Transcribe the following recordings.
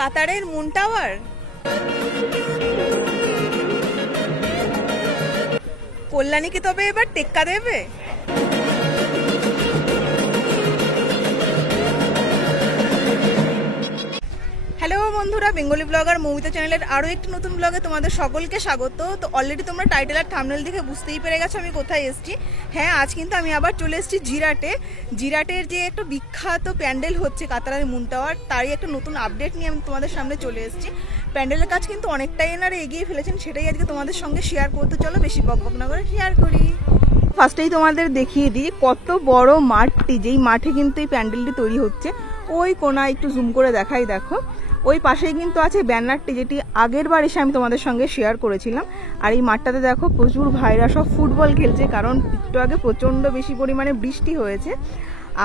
কাতারের moon tower, কল্যাণীকে তবে এবার টেক্কা দেবে। হ্যালো বন্ধুরা, বেঙ্গলি ব্লগার মৌমিতা চ্যানেলের আরও একটি নতুন ব্লগে তোমাদের সকলকে স্বাগত। তো অলরেডি তোমরা টাইটেল আর থাম্বনেল দেখে বুঝতেই পেরে গেছো আমি কোথায় এসেছি। হ্যাঁ, আজ কিন্তু আমি আবার চলে এসেছি জিরাটে। জিরাটের যে একটা বিখ্যাত প্যান্ডেল হচ্ছে কাতারের মুন টাওয়ার, তারই একটা নতুন আপডেট নিয়ে আমি তোমাদের সামনে চলে এসেছি। প্যান্ডেলের কাজ কিন্তু অনেকটাই এনারা এগিয়ে ফেলেছেন, সেটাই আজকে তোমাদের সঙ্গে শেয়ার করতে। চলো বেশি বকবক না করে শেয়ার করি। ফার্স্টেই তোমাদের দেখিয়ে দিই কত বড় মাঠটি, যেই মাঠে কিন্তু এই প্যান্ডেলটি তৈরি হচ্ছে। ওই কোনায় একটু জুম করে দেখাই, দেখো ওই পাশেই কিন্তু আছে ব্যানারটি, যেটি আগের বার এসে আমি তোমাদের সঙ্গে শেয়ার করেছিলাম। আর এই মাঠটাতে দেখো প্রচুর ভাইরা সব ফুটবল খেলছে, কারণ একটু আগে প্রচণ্ড বেশি পরিমাণে বৃষ্টি হয়েছে।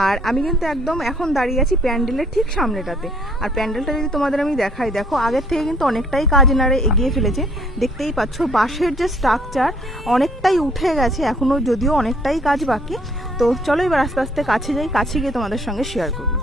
আর আমি কিন্তু একদম এখন দাঁড়িয়ে আছি প্যান্ডেলের ঠিক সামনেটাতে। আর প্যান্ডেলটা যদি তোমাদের আমি দেখাই, দেখো আগের থেকে কিন্তু অনেকটাই কাজ এনারা এগিয়ে ফেলেছে। দেখতেই পাচ্ছ বাঁশের যে স্ট্রাকচার অনেকটাই উঠে গেছে, এখনও যদিও অনেকটাই কাজ বাকি। তো চলো এবার আস্তে আস্তে কাছে যাই, কাছে গিয়ে তোমাদের সঙ্গে শেয়ার করি।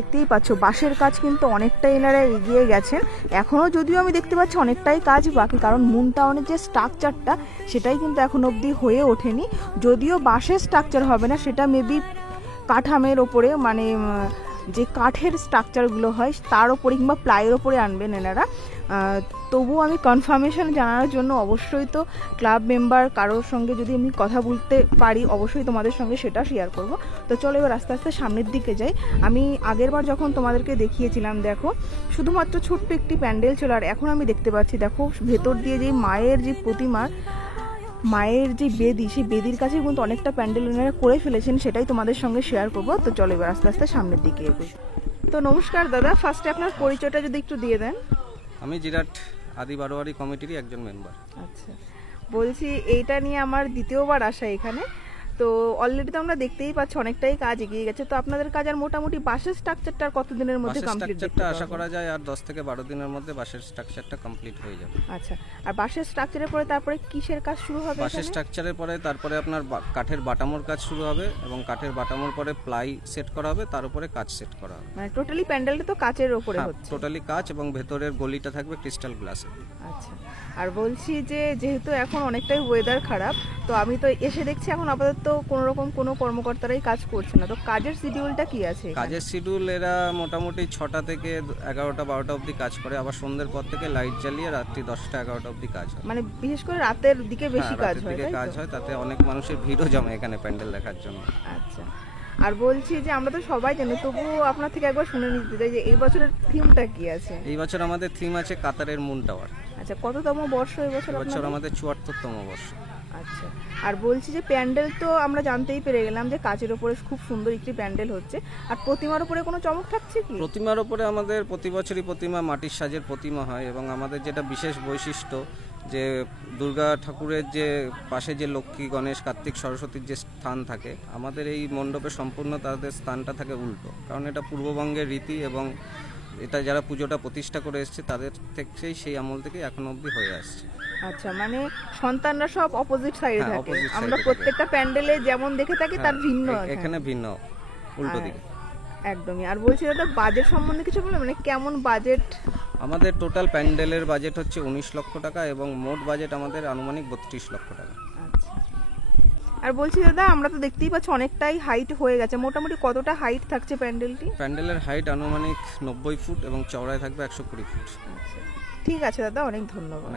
দেখতেই পাচ্ছ বাঁশের কাজ কিন্তু অনেকটাই এনারা এগিয়ে গেছেন, এখনও যদিও আমি দেখতে পাচ্ছি অনেকটাই কাজ বাকি, কারণ মুন টাউনের যে স্ট্রাকচারটা সেটাই কিন্তু এখন অবধি হয়ে ওঠেনি। যদিও বাঁশের স্ট্রাকচার হবে না, সেটা মেবি কাঠামের ওপরে, মানে যে কাঠের স্ট্রাকচারগুলো হয় তার ওপরে কিংবা প্লাইয়ের ওপরে আনবেন এনারা। তবুও আমি কনফার্মেশন জানানোর জন্য অবশ্যই তো ক্লাব মেম্বার কারোর সঙ্গে যদি আমি কথা বলতে পারি, অবশ্যই তোমাদের সঙ্গে সেটা শেয়ার করব। তো চলো এবার আস্তে আস্তে সামনের দিকে যাই। আমি আগেরবার যখন তোমাদেরকে দেখিয়েছিলাম, দেখো শুধুমাত্র ছোট্ট একটি প্যান্ডেল ছিল, আর এখন আমি দেখতে পাচ্ছি দেখো ভেতর দিয়ে যে মায়ের যে প্রতিমা, মায়ের যে বেদি, সেই বেদির কাছে কিন্তু অনেকটা প্যান্ডেল এনারা করে ফেলেছেন, সেটাই তোমাদের সঙ্গে শেয়ার করবো। তো চলো এবার আস্তে আস্তে সামনের দিকে এগোই। তো নমস্কার দাদা, ফার্স্টে আপনার পরিচয়টা যদি একটু দিয়ে দেন। আমি জিরাট আদি বারোয়ারি কমিটিরই একজন মেম্বার। আচ্ছা, বলছি এইটা নিয়ে আমার দ্বিতীয়বার আসা এখানে। তো অলরেডি তো আমরা দেখতেই পাচ্ছি অনেকটাই কাজ এগিয়ে গেছে। তো আপনাদের কাজ আর মোটামুটি বাসের স্ট্রাকচারটা কতদিনের মধ্যে কমপ্লিট দেখতে পাবো? আশা করা যায় আর 10 থেকে 12 দিনের মধ্যে বাসের স্ট্রাকচারটা কমপ্লিট হয়ে যাবে। আচ্ছা, আর বাসের স্ট্রাকচারের পরে তারপরে কিসের কাজ শুরু হবে? বাসের স্ট্রাকচারের পরে তারপরে আপনার কাঠের বাটামোর কাজ শুরু হবে, এবং কাঠের বাটামোর পরে প্লাই সেট করা হবে, তার উপরে কাচ সেট করা হবে। মানে টোটালি প্যান্ডেলটা তো কাচের উপরে হচ্ছে? টোটালি কাচ, এবং ভেতরের গলিটা থাকবে ক্রিস্টাল গ্লাসে। আচ্ছা, আর বলছি যে যেহেতু এখন অনেকটাই ওয়েদার খারাপ, তো আমি তো এসে দেখছি এখন আপাতত কোনো রকম কোনো কর্মকর্তারাই কাজ করছে না। তো কাজের শিডিউলটা কি আছে? কাজের শিডিউল এরা মোটামুটি 6টা থেকে 11টা-12টা অবধি কাজ করে, আবার সন্ধ্যের পর থেকে লাইট জ্বালিয়ে রাত্রি 10টা-11টা অবধি কাজ হয়। মানে বিশেষ করে রাতের দিকে বেশি কাজ হয়? তাতে অনেক মানুষের ভিড়ও জমে এখানে প্যান্ডেল দেখার জন্য। আচ্ছা, আর বলছি যে আমরা তো সবাই জানি, তবুও আপনার থেকে একবার শুনে নিতে চাই যে এই বছরের থিমটা কি আছে? এই বছর আমাদের থিম আছে কাতারের মুন টাওয়ার। আচ্ছা, কততম বর্ষ এই বছর? আমাদের 74তম বর্ষ। আচ্ছা, আর বলছি যে প্যান্ডেল তো আমরা জানতেই পেরে গেলাম যে কাচের ওপরে খুব সুন্দর একটি প্যান্ডেল হচ্ছে, আর প্রতিমার উপরে কোনো চমক থাকছে কি? প্রতিমার উপরে আমাদের প্রতি বছরই প্রতিমা মাটির সাজের প্রতিমা হয়, এবং আমাদের যেটা বিশেষ বৈশিষ্ট্য যে দুর্গা ঠাকুরের যে পাশে যে লক্ষ্মী, গণেশ, কার্তিক, সরস্বতীর যে স্থান থাকে, আমাদের এই মণ্ডপে সম্পূর্ণ তাদের স্থানটা থাকে উল্টো, কারণ এটা পূর্ববঙ্গের রীতি, এবং এটা যারা পুজোটা প্রতিষ্ঠা করে এসছে তাদের থেকেই সেই আমল থেকে এখনো অবধি হয়ে আসছে। আচ্ছা, মানে সন্তানরা সব অপোজিট সাইডে থাকে, আমরা প্রত্যেকটা প্যান্ডেলে যেমন দেখে থাকি তার ভিন্ন, এখানে ভিন্ন, উল্টো দিকে। একদমই। আর বলছি দাদা বাজেট সম্বন্ধে কিছু বলবেন, মানে কেমন বাজেট? আমাদের টোটাল প্যান্ডেলের বাজেট হচ্ছে 19 লক্ষ টাকা, এবং মোট বাজেট আমাদের আনুমানিক 32 লক্ষ টাকা। আচ্ছা, আর বলছি দাদা আমরা তো দেখতেই পাচ্ছি অনেকটাই হাইট হয়ে গেছে, মোটামুটি কতটা হাইট থাকছে প্যান্ডেলটি? প্যান্ডেলের হাইট আনুমানিক 90 ফুট, এবং চওড়ায় থাকবে 120 ফুট। আচ্ছা, ঠিক আছে দাদা, অনেক ধন্যবাদ।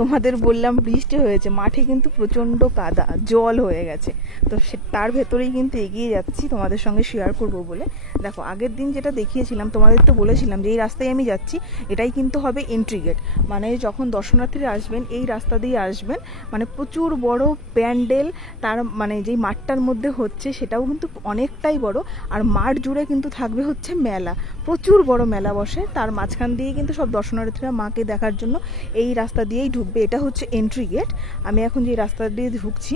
তোমাদের বললাম বৃষ্টি হয়েছে, মাঠে কিন্তু প্রচণ্ড কাদা, জল হয়ে গেছে। তো তার ভেতরেই কিন্তু এগিয়ে যাচ্ছি তোমাদের সঙ্গে শেয়ার করব বলে। দেখো আগের দিন যেটা দেখিয়েছিলাম তোমাদের, তো বলেছিলাম যে এই রাস্তায় আমি যাচ্ছি, এটাই কিন্তু হবে এন্ট্রি গেট। মানে যখন দর্শনার্থীরা আসবেন এই রাস্তা দিয়ে আসবেন, মানে প্রচুর বড় প্যান্ডেল, তার মানে যেই মাঠটার মধ্যে হচ্ছে সেটাও কিন্তু অনেকটাই বড়। আর মাঠ জুড়ে কিন্তু থাকবে হচ্ছে মেলা, প্রচুর বড় মেলা বসে, তার মাঝখান দিয়ে কিন্তু সব দর্শনার্থীরা মাকে দেখার জন্য এই রাস্তা দিয়েই ঢুকবে। এটা হচ্ছে এন্ট্রি গেট। আমি এখন যে রাস্তা দিয়ে ঢুকছি,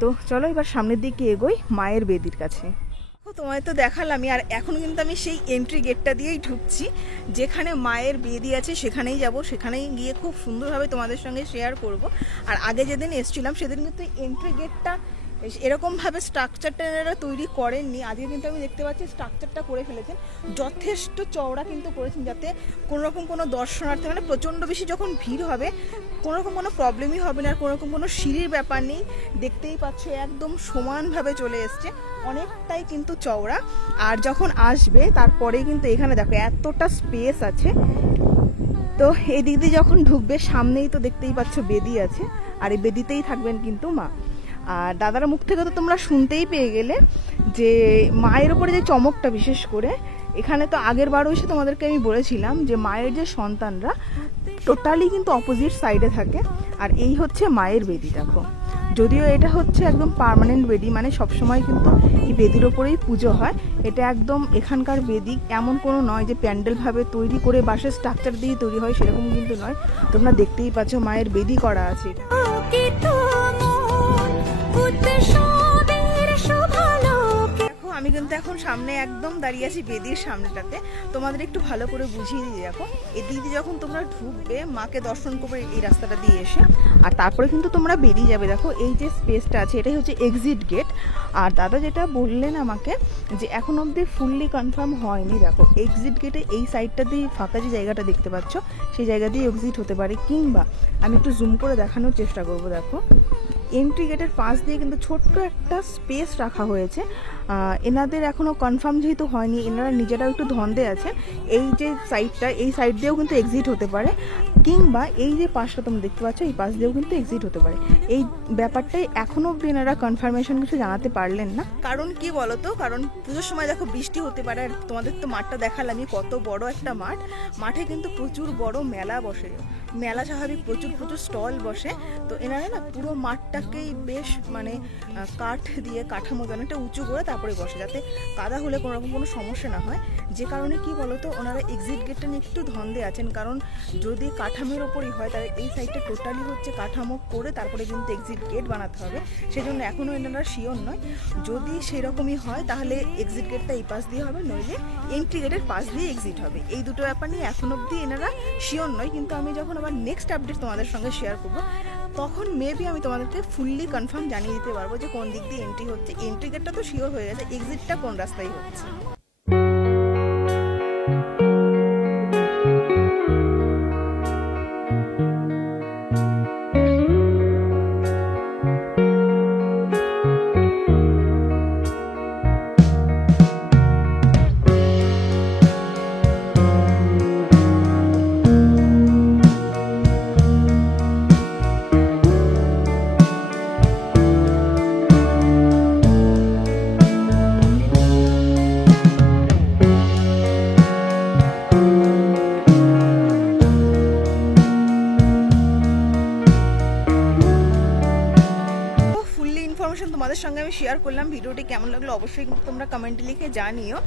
তো চলো এবার সামনের দিকে এগোই মায়ের বেদির কাছে। তোমায় তো দেখালামই, আর এখন কিন্তু আমি সেই এন্ট্রি গেটটা দিয়েই ঢুকছি, যেখানে মায়ের বেদি আছে সেখানেই যাব, সেখানেই গিয়ে খুব সুন্দরভাবে তোমাদের সঙ্গে শেয়ার করব। আর আগে যেদিন এসেছিলাম সেদিন কিন্তু এন্ট্রি গেটটা এরকমভাবে স্ট্রাকচারটা এনারা তৈরি করেননি। আজকে কিন্তু আমি দেখতে পাচ্ছি স্ট্রাকচারটা করে ফেলেছেন, যথেষ্ট চওড়া কিন্তু করেছেন, যাতে কোনোরকম কোনো দর্শনার্থী মানে প্রচণ্ড বেশি যখন ভিড় হবে কোনোরকম কোনো প্রবলেমই হবে না, আর কোনোরকম কোনো সিঁড়ির ব্যাপার নেই। দেখতেই পাচ্ছ একদম সমানভাবে চলে এসছে, অনেকটাই কিন্তু চওড়া। আর যখন আসবে তারপরেই কিন্তু এখানে দেখো এতটা স্পেস আছে। তো এই দিক দিয়ে যখন ঢুকবে সামনেই তো দেখতেই পাচ্ছ বেদি আছে, আর এই বেদিতেই থাকবেন কিন্তু মা। আর দাদার মুখ থেকে তো তোমরা শুনতেই পেয়ে গেলে যে মায়ের ওপরে যে চমকটা, বিশেষ করে এখানে তো আগের বারও এসে তোমাদেরকে আমি বলেছিলাম যে মায়ের যে সন্তানরা টোটালি কিন্তু অপোজিট সাইডে থাকে। আর এই হচ্ছে মায়ের বেদি, দেখো যদিও এটা হচ্ছে একদম পার্মানেন্ট বেদি, মানে সবসময় কিন্তু এই বেদির ওপরেই পুজো হয়। এটা একদম এখানকার বেদি, এমন কোনো নয় যে প্যান্ডেলভাবে তৈরি করে বাঁশের স্ট্রাকচার দিয়ে তৈরি হয়, সেরকম কিন্তু নয়। তোমরা দেখতেই পাচ্ছ মায়ের বেদি করা আছে। দেখো আমি কিন্তু এখন সামনে একদম দাঁড়িয়ে আছি বেদির সামনেটাতে, তোমাদের একটু ভালো করে বুঝিয়ে দিই। দেখো এদিক দিয়ে যখন তোমরা ঢুকবে মাকে দর্শন করবে এই রাস্তাটা দিয়ে এসে, আর তারপরে কিন্তু তোমরা বেরিয়ে যাবে। দেখো এই যে স্পেসটা আছে এটাই হচ্ছে এক্সিট গেট। আর দাদা যেটা বললেন আমাকে যে এখন অবধি ফুললি কনফার্ম হয়নি, দেখো এক্সিট গেটে এই সাইডটা দিয়ে ফাঁকা যে জায়গাটা দেখতে পাচ্ছ সেই জায়গা দিয়ে এক্সিট হতে পারে, কিংবা আমি একটু জুম করে দেখানোর চেষ্টা করবো। দেখো এন্ট্রি গেটের পাশ দিয়ে কিন্তু ছোট্ট একটা স্পেস রাখা হয়েছে। এনাদের এখনও কনফার্ম যেহেতু হয়নি, এনারা নিজেরাও একটু ধন্দে আছেন, এই যে সাইডটা এই সাইড দিয়েও কিন্তু এক্সিট হতে পারে, কিংবা এই যে পাশটা তোমরা দেখতে পাচ্ছ এই পাশ দিয়েও কিন্তু এক্সিট হতে পারে। এই ব্যাপারটাই এখনও অবধি এনারা কনফার্মেশন কিছু জানাতে পারলেন না। কারণ কি বলতো, কারণ পুজোর সময় দেখো বৃষ্টি হতে পারে, আর তোমাদের তো মাঠটা দেখালামই কত বড় একটা মাঠ, মাঠে কিন্তু প্রচুর বড় মেলা বসে, মেলা স্বাভাবিক, প্রচুর প্রচুর স্টল বসে। তো এনারা না পুরো মাঠটাকেই বেশ মানে কাঠ দিয়ে কাঠামো অনেকটা উঁচু করে তারপরে বসে, যাতে কাদা হলে কোনো রকম কোনো সমস্যা না হয়। যে কারণে কি বলতো ওনারা এক্সিট গেটটা নিয়ে একটু ধন্দে আছেন, কারণ যদি কাঠামোর ওপরই হয় তাহলে এই সাইডটা টোটালি হচ্ছে কাঠামো করে তারপরে কিন্তু এক্সিট গেট বানাতে হবে। সেজন্য এখনও এনারা শিওর নয়, যদি সেরকমই হয় তাহলে এক্সিট গেটটা এই পাশ দিয়ে হবে, নইলে এন্ট্রি গেটের পাশ দিয়ে এক্সিট হবে। এই দুটো ব্যাপার নিয়ে এখন অবধি এনারা শিওর নয়, কিন্তু আমি যখন আবার নেক্সট আপডেট তোমাদের সঙ্গে শেয়ার করবো তখন মেবি আমি তোমাদেরকে ফুললি কনফার্ম জানিয়ে দিতে পারবো যে কোন দিক দিয়ে এন্ট্রি হচ্ছে। এন্ট্রি গেটটা তো শিওর হয়ে গেছে, এক্সিটটা কোন রাস্তায় হচ্ছে। তোমাদের সঙ্গে আমি শেয়ার করলাম। ভিডিওটি কেমন লাগলো অবশ্যই কিন্তু তোমরা কমেন্টে লিখে জানিও।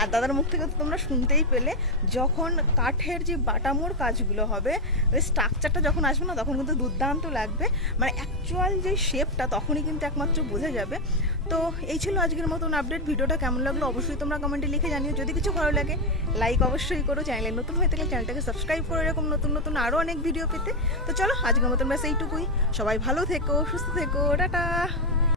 আর দাদার মুখ থেকে তো তোমরা শুনতেই পেলে, যখন কাঠের যে বাটামোর কাজগুলো হবে, ওই স্ট্রাকচারটা যখন আসবে না তখন কিন্তু দুর্দান্ত লাগবে, মানে অ্যাকচুয়াল যে শেপটা তখনই কিন্তু একমাত্র বোঝা যাবে। তো এই ছিল আজকের মতন আপডেট। ভিডিওটা কেমন লাগলো অবশ্যই তোমরা কমেন্টে লিখে জানিও। যদি কিছু ভালো লাগে লাইক অবশ্যই করো, চ্যানেলে নতুন হয়ে থাকলে চ্যানেলটাকে সাবস্ক্রাইব করো এরকম নতুন নতুন আরও অনেক ভিডিও পেতে। তো চলো আজকের মতন ব্যাস এইটুকুই। সবাই ভালো থেকো, সুস্থ থেকো, টাটা।